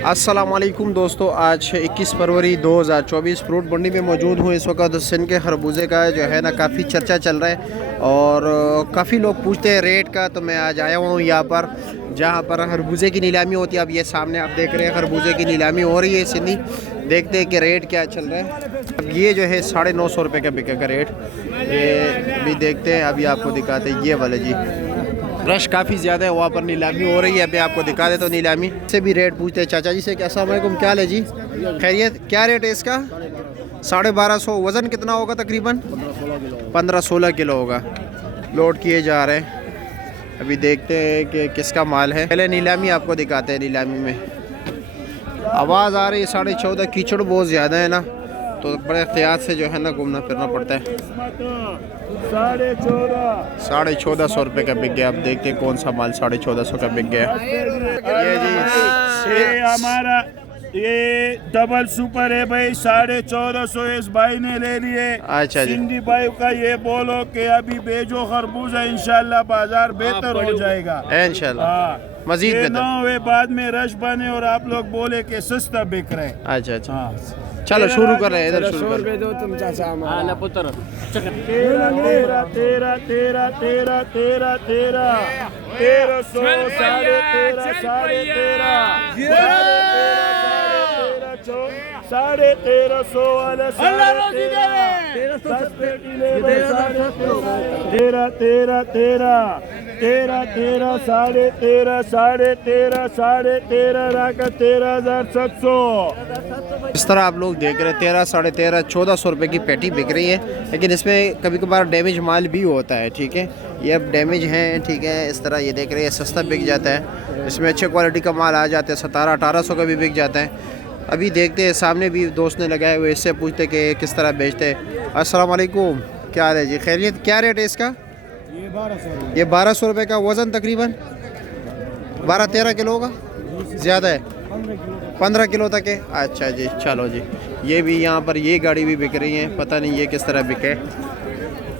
अस्सलामुअलैकुम दोस्तों, आज 21 फरवरी 2024 फ्रूट मंडी में मौजूद हूँ। इस वक्त सिंध के खरबूजे का जो है ना काफ़ी चर्चा चल रहा है और काफ़ी लोग पूछते हैं रेट का। तो मैं आज आया हुआ हूँ यहाँ पर जहाँ पर खरबूजे की नीलामी होती है। अब ये सामने आप देख रहे हैं खरबूजे की नीलामी हो रही है सिंधी। देखते हैं कि रेट क्या चल रहा है। अब ये जो है 950 रुपये का बिकेगा रेट। ये अभी देखते हैं, अभी आपको दिखाते हैं। ये वाले जी रश काफ़ी ज़्यादा है, वहाँ पर नीलामी हो रही है। अभी आपको दिखा देता हूँ नीलामी से भी रेट पूछते हैं चाचा जी से कि अस्सलाम वालेकुम, क्या है जी, खैरियत, क्या रेट है इसका? 1250। वज़न कितना होगा तकरीबन? 15-16 किलो होगा। लोड किए जा रहे हैं। अभी देखते हैं कि किसका माल है। पहले नीलामी आपको दिखाते हैं। नीलामी में आवाज़ आ रही है 14.5। कीचड़ बहुत ज़्यादा है ना, तो बड़े एहतियात से जो है ना घूमना फिरना पड़ता है। 1450 रुपये का बिक गया। अब देखते हैं कौन सा माल 1450 का बिक गया। ये जी ये हमारा ये डबल सुपर है भाई, 1450 इस भाई ने ले लिए। अच्छा जी, सिंधी भाई का ये बोलो कि अभी बेचो खरबूजा, इंशाल्लाह बाजार बेहतर हो जाएगा इंशाल्लाह मजीद ये बेहतर। ना हुए बाद में रश बने और आप लोग बोले कि सस्ता बिक रहे। अच्छा अच्छा, हाँ चलो शुरू कर रहे हैं, इधर शुरू कर रहे हैं। दो तुम चाचा हमारा पुत्र 1300 साढ़े 1300 वाले 13,700 इस तरह आप लोग देख रहे हैं 13, 13.5, 1400 रुपये की पेटी बिक रही है। लेकिन इसमें कभी कभार डैमेज माल भी होता है, ठीक है। ये अब डैमेज है, ठीक है। इस तरह ये देख रहे हैं सस्ता बिक जाता है। इसमें अच्छे क्वालिटी का माल आ जाता है, 1700-1800 का भी बिक जाता है। अभी देखते हैं, सामने भी दोस्त ने लगाए हुए, इससे पूछते कि किस तरह बेचते हैं। अस्सलाम वालेकुम, क्या हाल है जी, खैरियत, क्या रेट है इसका? ये 1200 रुपये का। वज़न तकरीबन 12-13 किलो होगा, ज़्यादा है 15 किलो तक है। अच्छा जी, चलो जी। ये भी यहाँ पर ये गाड़ी भी बिक रही है, पता नहीं ये किस तरह बिके।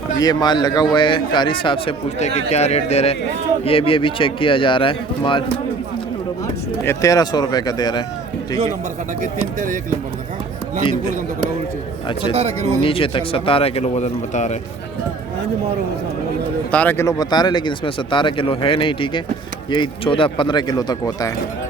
अब ये माल लगा हुआ है, कारी साहब से पूछते हैं कि क्या रेट दे रहे हैं। ये भी अभी चेक किया जा रहा है माल। ये 1300 रुपये का दे रहा है, ठीक है। अच्छा, नीचे तक 17 किलो वज़न बता रहे हैं। 17 किलो बता रहे, लेकिन इसमें 17 किलो है नहीं, ठीक है। यही 14-15 किलो तक होता है।